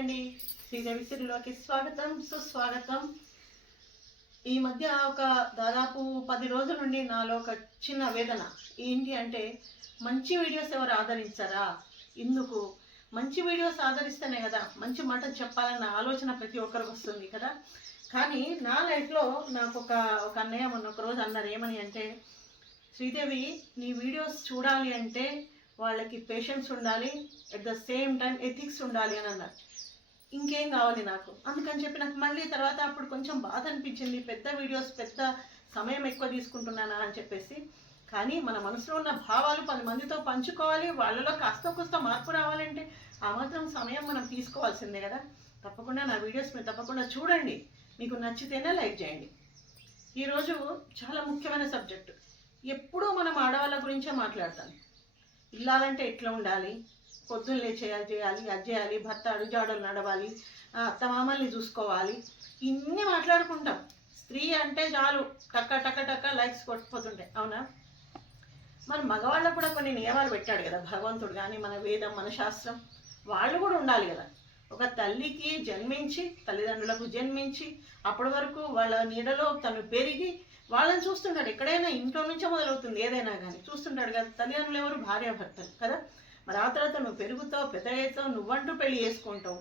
అండి, శ్రీదేవి సిరిలోకి స్వాగతం సుస్వాగతం. ఈ మధ్య ఒక దాదాపు 10 రోజుల నుండి నాలో ఒక చిన్న వేదన ఏంటి అంటే, మంచి వీడియోస్ ఎవరు ఆదరించారా? ఇందుకు మంచి వీడియోస్ ఆదరిస్తేనే కదా మంచి మాట చెప్పాలన్న ఆలోచన ప్రతి ఒక్కరికి వస్తుంది కదా. కానీ నా లైఫ్లో నాకు ఒక అన్నయ్య మొన్న ఒక రోజు అన్నారు, ఏమని అంటే, శ్రీదేవి నీ వీడియోస్ చూడాలి అంటే వాళ్ళకి పేషెన్స్ ఉండాలి, at the same time ethics ఉండాలి అని అన్నారు. ఇంకేం కావాలి నాకు? అందుకని చెప్పి నాకు మళ్ళీ తర్వాత అప్పుడు కొంచెం బాధ అనిపించింది, పెద్ద వీడియోస్ పెద్ద సమయం ఎక్కువ తీసుకుంటున్నానా అని చెప్పేసి. కానీ మన మనసులో ఉన్న భావాలు 10 మందితో పంచుకోవాలి, వాళ్ళలో కాస్త కోస్త మార్పు రావాలంటే ఆ మాత్రం సమయం మనం తీసుకోవాల్సిందే కదా. తప్పకుండా నా వీడియోస్ మీరు తప్పకుండా చూడండి, మీకు నచ్చితేనే లైక్ చేయండి. ఈరోజు చాలా ముఖ్యమైన సబ్జెక్టు. ఎప్పుడూ మనం ఆడవాళ్ళ గురించే మాట్లాడతాం. ఇల్లాలంటే ఎట్లా ఉండాలి, పొద్దున్న చేయాలి, అది చేయాలి, భర్త అడుగుజాడలు నడవాలి, అత్తమామల్ని చూసుకోవాలి, ఇన్ని మాట్లాడుకుంటాం. స్త్రీ అంటే చాలు టక్క టక్క టక్క లైక్స్ కొట్టుకుపోతుంటాయి, అవునా? మరి మగవాళ్ళకు కూడా కొన్ని నియమాలు పెట్టాడు కదా భగవంతుడు, కానీ మన వేదం మన శాస్త్రం. వాళ్ళు కూడా ఉండాలి కదా. ఒక తల్లికి జన్మించి, తల్లిదండ్రులకు జన్మించి, అప్పటి వరకు వాళ్ళ నీడలో తను పెరిగి వాళ్ళని చూస్తుంటాడు. ఎక్కడైనా ఇంట్లో నుంచే మొదలవుతుంది ఏదైనా కానీ, చూస్తుంటాడు కదా. తల్లిదండ్రులు ఎవరు? భార్యాభర్తలు కదా. మరి ఆ తర్వాత నువ్వు పెరుగుతావు, పెద్దగవుతావు, నువ్వంటూ పెళ్లి చేసుకుంటావు.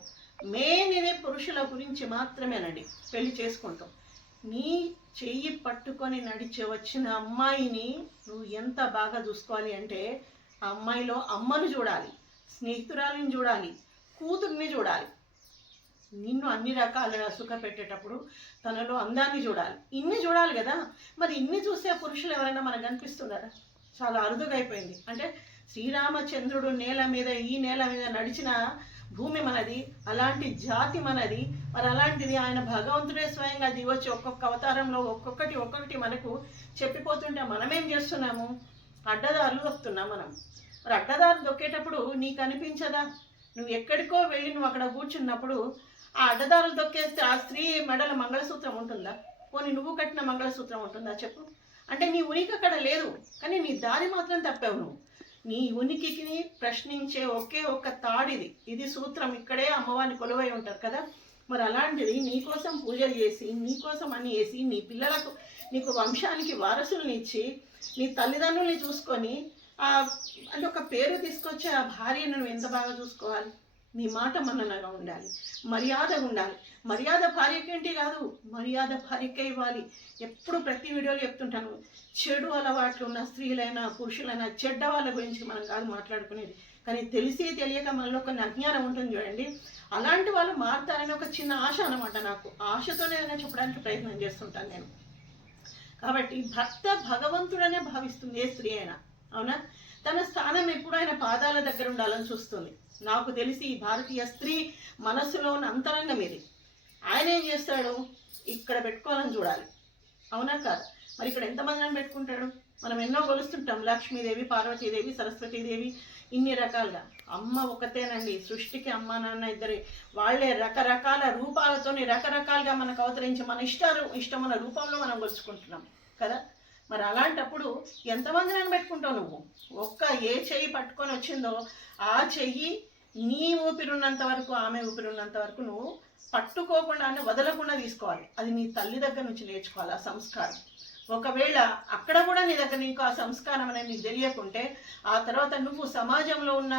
మెయిన్ ఇదే పురుషుల గురించి మాత్రమేనండి. పెళ్లి చేసుకుంటావు. నీ చెయ్యి పట్టుకొని నడిచి వచ్చిన అమ్మాయిని నువ్వు ఎంత బాగా చూసుకోవాలి అంటే, ఆ అమ్మాయిలో అమ్మను చూడాలి, స్నేహితురాలిని చూడాలి, కూతుర్ని చూడాలి. నిన్ను అన్ని రకాలుగా సుఖ పెట్టేటప్పుడు తనలో అందాన్ని చూడాలి, ఇన్ని చూడాలి కదా. మరి ఇన్ని చూసే పురుషులు ఎవరైనా మనకు కనిపిస్తున్నారా? చాలా అరుదుగా అయిపోయింది. అంటే శ్రీరామచంద్రుడు నేల మీద, ఈ నేల మీద నడిచిన భూమి మనది, అలాంటి జాతి మనది. మరి అలాంటిది ఆయన భగవంతుడే స్వయంగా దిగొచ్చి ఒక్కొక్క అవతారంలో ఒక్కొక్కటి మనకు చెప్పిపోతుంటే మనమేం చేస్తున్నాము? అడ్డదారులు దొక్కుతున్నాం మనం. మరి అడ్డదారులు దొక్కేటప్పుడు నీకు అనిపించదా? నువ్వు ఎక్కడికో వెళ్ళి నువ్వు అక్కడ కూర్చున్నప్పుడు ఆ అడ్డదారులు దొక్కేస్తే ఆ స్త్రీ మెడల మంగళసూత్రం ఉంటుందా? పోనీ నువ్వు కట్టిన మంగళసూత్రం ఉంటుందా చెప్పు? అంటే నీ ఉనికి అక్కడ లేదు, కానీ నీ దారి మాత్రం తప్పావు నువ్వు. నీ ఉనికిని ప్రశ్నించే ఒకే ఒక్క తాడిది, ఇది సూత్రం. ఇక్కడే అమ్మవారిని కొలువై ఉంటారు కదా. మరి అలాంటిది నీకోసం పూజలు చేసి, నీకోసం అన్ని వేసి, నీ పిల్లలకు నీకు వంశానికి వారసుల్ని ఇచ్చి, నీ తల్లిదండ్రుల్ని చూసుకొని అంటే ఒక పేరు తీసుకొచ్చి ఆ భార్యను నువ్వు ఎంత బాగా చూసుకోవాలి? నీ మాట మన్ననగా ఉండాలి, మర్యాద ఉండాలి. మర్యాద భార్యకేంటి కాదు, మర్యాద భార్యకే ఇవ్వాలి. ఎప్పుడు ప్రతి వీడియోలో చెప్తుంటాను, చెడు అలవాట్లు ఉన్న స్త్రీలైనా పురుషులైనా చెడ్డ వాళ్ళ గురించి మనం కాదు మాట్లాడుకునేది, కానీ తెలిసి తెలియక మనలో కొన్ని అజ్ఞానం ఉంటుంది చూడండి. అలాంటి వాళ్ళు మారుతారని ఒక చిన్న ఆశ అనమాట నాకు. ఆశతోనే చెప్పడానికి ప్రయత్నం చేస్తుంటాను నేను. కాబట్టి భర్త భగవంతుడనే భావిస్తుంది ఏ స్త్రీ అయినా, అవునా? తన స్థానం ఎప్పుడు ఆయన పాదాల దగ్గర ఉండాలని చూస్తుంది. నాకు తెలిసి ఈ భారతీయ స్త్రీ మనస్సులో ఉన్న అంతరంగం ఇది. ఆయన ఏం చేస్తాడు? ఇక్కడ పెట్టుకోవాలని చూడాలి, అవునా కాదు? మరి ఇక్కడ ఎంతమందిని పెట్టుకుంటాడు? మనం ఎన్నో కొలుస్తుంటాం, లక్ష్మీదేవి, పార్వతీదేవి, సరస్వతీదేవి, ఇన్ని రకాలుగా. అమ్మ ఒకతేనండి, సృష్టికి అమ్మ నాన్న ఇద్దరే. వాళ్ళే రకరకాల రూపాలతోని రకరకాలుగా మనకు అవతరించి మన ఇష్టమైన రూపంలో మనం కొలుచుకుంటున్నాం కదా. మరి అలాంటప్పుడు ఎంతమందిని పెట్టుకుంటావు నువ్వు? ఏ చెయ్యి పట్టుకొని వచ్చిందో ఆ చెయ్యి నీ ఊపిరున్నంత వరకు, ఆమె ఊపిరున్నంత వరకు నువ్వు పట్టుకోకుండా వదలకుండా తీసుకోవాలి. అది నీ తల్లి దగ్గర నుంచి నేర్చుకోవాలి ఆ సంస్కారం. ఒకవేళ అక్కడ కూడా నీ దగ్గర నీకు ఆ సంస్కారం అనేది నీకు తెలియకుంటే, ఆ తర్వాత నువ్వు సమాజంలో ఉన్న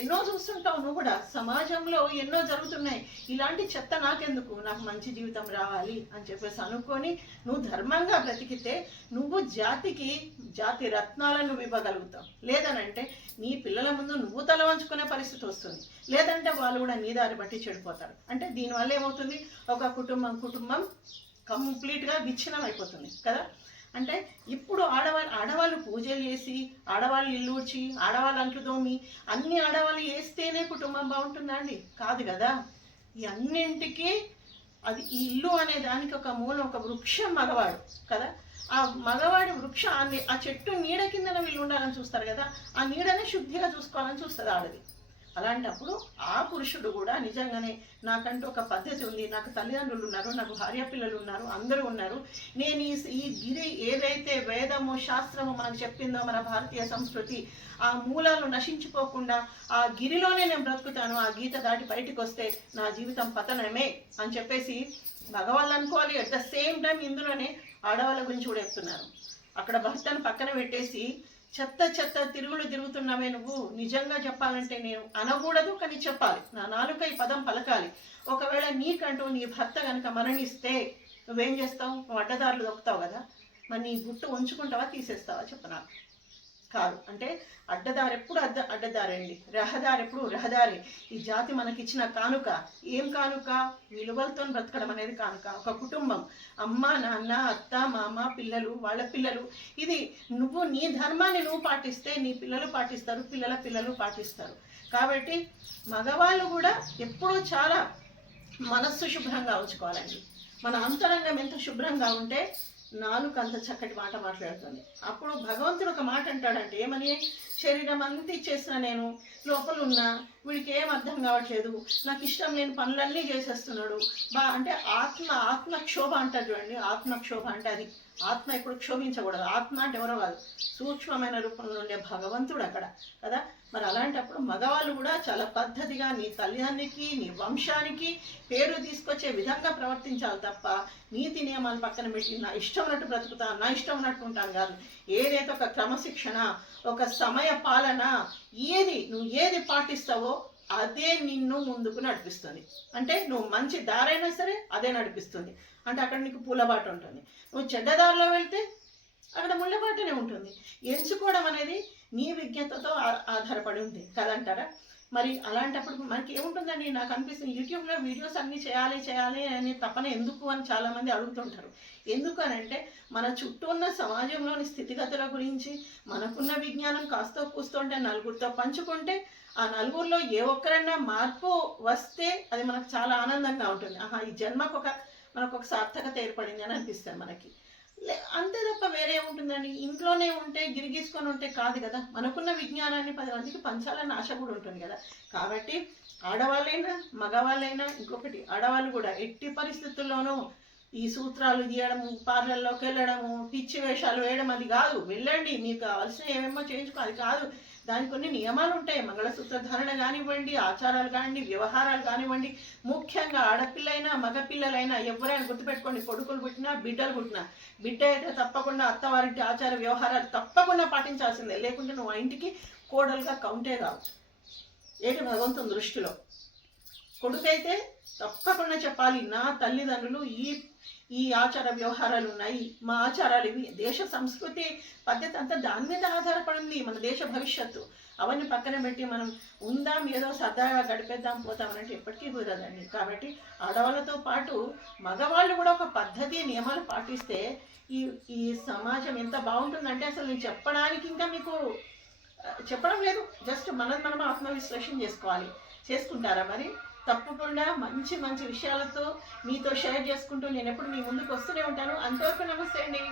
ఎన్నో చూస్తుంటావు. నువ్వు కూడా సమాజంలో ఎన్నో జరుగుతున్నాయి, ఇలాంటి చెత్త నాకెందుకు, నాకు మంచి జీవితం రావాలి అని చెప్పేసి అనుకొని నువ్వు ధర్మంగా బ్రతికితే నువ్వు జాతి రత్నాలను ఇవ్వగలుగుతావు. లేదనంటే నీ పిల్లల ముందు నువ్వు తల వంచుకునే పరిస్థితి వస్తుంది. లేదంటే వాళ్ళు కూడా నీ దారి బట్టి చెడిపోతారు. అంటే దీనివల్ల ఏమవుతుంది? ఒక కుటుంబం కంప్లీట్గా విచ్ఛిన్నం అయిపోతుంది కదా. అంటే ఇప్పుడు ఆడవాళ్ళు పూజలు చేసి, ఆడవాళ్ళు ఇల్లు ఊడ్చి, ఆడవాళ్ళు అంట్లు తోమి, అన్ని ఆడవాళ్ళు వేస్తేనే కుటుంబం బాగుంటుందా అండి? కాదు కదా. ఈ అన్నింటికి అది ఈ ఇల్లు అనే దానికి ఒక మూలం, ఒక వృక్షం మగవాడు కదా. ఆ మగవాడి వృక్షం ఆ చెట్టు నీడ కింద వీళ్ళు ఉండాలని చూస్తారు కదా. ఆ నీడని శుద్ధిగా చూసుకోవాలని చూస్తుంది ఆడది. అలాంటప్పుడు ఆ పురుషుడు కూడా నిజంగానే నాకంటూ ఒక పద్ధతి ఉంది, నాకు తల్లిదండ్రులు ఉన్నారు, నాకు భార్య పిల్లలు ఉన్నారు, అందరూ ఉన్నారు, నేను ఈ గిరి ఏదైతే వేదము శాస్త్రము మనకు చెప్పిందో మన భారతీయ సంస్కృతి ఆ మూలాలు నశించిపోకుండా ఆ గిరిలోనే నేను బ్రతుకుతాను, ఆ గీత దాటి బయటకు వస్తే నా జీవితం పతనమే అని చెప్పేసి మగవాళ్ళు అనుకోవాలి. అట్ ద సేమ్ టైం ఇందులోనే ఆడవాళ్ళ గురించి కూడా చెప్తున్నారు. అక్కడ భర్తను పక్కన పెట్టేసి చెత్త తిరుగులు తిరుగుతున్నావే నువ్వు, నిజంగా చెప్పాలంటే నేను అనకూడదు కానీ చెప్పాలి, నా నాలుక ఈ పదం పలకాలి. ఒకవేళ నీకంటూ నీ భర్త కనుక మరణిస్తే నువ్వేం చేస్తావు? నువ్వు అడ్డదారులు దొక్కుతావు కదా, మరి నీ గుట్టు ఉంచుకుంటావా తీసేస్తావా చెప్పనా? కాదు. అంటే అడ్డదారి ఎప్పుడు అడ్డదారి అండి, రహదారి ఎప్పుడు రహదారి. ఈ జాతి మనకిచ్చిన కానుక. ఏం కానుక? విలువలతో బ్రతకడం అనేది కానుక. ఒక కుటుంబం, అమ్మ నాన్న అత్త మామ పిల్లలు, వాళ్ళ పిల్లలు. ఇది నువ్వు నీ ధర్మాన్ని నువ్వు పాటిస్తే నీ పిల్లలు పాటిస్తారు, పిల్లల పిల్లలు పాటిస్తారు. కాబట్టి మగవాళ్ళు కూడా ఎప్పుడూ చాలా మనస్సు శుభ్రంగా ఉంచుకోవాలండి. మన అంతరంగం ఎంత శుభ్రంగా ఉంటే నాలుక అంత చక్కటి మాట మాట్లాడుతుంది. అప్పుడు భగవంతుడు ఒక మాట అంటాడంటే ఏమని? శరీరం అంతా ఇచ్చేసిన నేను, లోపల ఉన్నా వీడికి ఏం అర్థం కావట్లేదు, నాకు ఇష్టం లేని పనులన్నీ చేసేస్తున్నాడు అంటే ఆత్మక్షోభ అంటారు చూడండి. ఆత్మక్షోభ అంటే అది. ఆత్మ ఎప్పుడు క్షోభించకూడదు. ఆత్మ అంటే ఎవరో కాదు, సూక్ష్మమైన రూపంలో ఉండే భగవంతుడు అక్కడ కదా. మరి అలాంటప్పుడు మగవాళ్ళు కూడా చాలా పద్ధతిగా నీ తల్లిదండ్రికి నీ వంశానికి పేరు తీసుకొచ్చే విధంగా ప్రవర్తించాలి తప్ప నీతి నియమాలు పక్కన పెట్టి నా ఇష్టం ఉన్నట్టు బ్రతుకుతాను, నా ఇష్టం ఉన్నట్టు ఉంటాను కాదు. ఏదైతే ఒక క్రమశిక్షణ, ఒక సమయ పాలన, నువ్వు ఏది పాటిస్తావో అదే నిన్ను ముందుకు నడిపిస్తుంది. అంటే నువ్వు మంచి దారైనా సరే అదే నడిపిస్తుంది. అంటే అక్కడ నీకు పూలబాట ఉంటుంది. నువ్వు చెడ్డదారిలో వెళ్తే అక్కడ ముళ్ళబాటనే ఉంటుంది. ఎంచుకోవడం అనేది నీ విజ్ఞతతో ఆధారపడి ఉంది కదంటారా? మరి అలాంటప్పుడు మనకి ఏముంటుందండి? నాకు అనిపిస్తుంది యూట్యూబ్లో వీడియోస్ అన్నీ చేయాలి అని తపన ఎందుకు అని చాలామంది అడుగుతుంటారు. ఎందుకు అని అంటే మన చుట్టూ ఉన్న సమాజంలోని స్థితిగతుల గురించి మనకున్న విజ్ఞానం కాస్తో కూస్తుంటే నలుగురితో పంచుకుంటే ఆ నలుగురిలో ఏ ఒక్కరైనా మార్పు వస్తే అది మనకు చాలా ఆనందంగా ఉంటుంది. ఈ జన్మకు మనకు ఒక సార్థకత ఏర్పడింది అని అనిపిస్తుంది మనకి. అంతే తప్ప వేరే ఏముంటుందండి? ఇంట్లోనే ఉంటే గిరిగీసుకొని ఉంటే కాదు కదా. మనకున్న విజ్ఞానాన్ని 10 మందికి పంచాలని ఆశ కూడా ఉంటుంది కదా. కాబట్టి ఆడవాళ్ళైనా మగవాళ్ళైనా, ఇంకొకటి ఆడవాళ్ళు కూడా ఎట్టి పరిస్థితుల్లోనూ ఈ సూత్రాలు తీయడము, పార్లర్లోకి వెళ్ళడము, పిచ్చి వేషాలు వేయడం అది కాదు. వెళ్ళండి, మీకు కావాల్సిన ఏమేమో చేయించుకో, అది కాదు. దానికి కొన్ని నియమాలు ఉంటాయి. మంగళసూత్ర ధారణ కానివ్వండి, ఆచారాలు కానివ్వండి, వ్యవహారాలు కానివ్వండి. ముఖ్యంగా ఆడపిల్లైనా మగపిల్లలైనా ఎవరైనా గుర్తుపెట్టుకోండి, కొడుకులు పుట్టినా బిడ్డలు పుట్టినా, బిడ్డ అయితే తప్పకుండా అత్తవారింటి ఆచార వ్యవహారాలు తప్పకుండా పాటించాల్సిందే. లేకుంటే నువ్వు ఆ ఇంటికి కోడలుగా కౌంటే కావు ఏంటి భగవంతుని దృష్టిలో. కొడుకైతే తప్పకుండా చెప్పాలి, నా తల్లిదండ్రులు ఈ ఆచార వ్యవహారాలు ఉన్నాయి, మా ఆచారాలు ఇవి, దేశ సంస్కృతి పద్ధతి అంతా దాని మీద ఆధారపడింది, మన దేశ భవిష్యత్తు. అవన్నీ పక్కన పెట్టి మనం ఉందాం ఏదో సరదాగా గడిపేద్దాం పోతామనంటే ఎప్పటికీ కుదరదండి. కాబట్టి ఆడవాళ్ళతో పాటు మగవాళ్ళు కూడా ఒక పద్ధతి నియమాలు పాటిస్తే ఈ సమాజం ఎంత బాగుంటుందంటే అసలు నేను చెప్పడానికి ఇంకా మీకు చెప్పడం లేదు. జస్ట్ మనం ఆత్మవిశ్లేషణ చేసుకోవాలి. చేసుకుంటారా మరి? తప్పకుండా మంచి మంచి విషయాలతో మీతో షేర్ చేసుకుంటూ నేను ఎప్పుడు మీ ముందుకు వస్తూనే ఉంటాను. అంతవరకు నమస్తే అండి.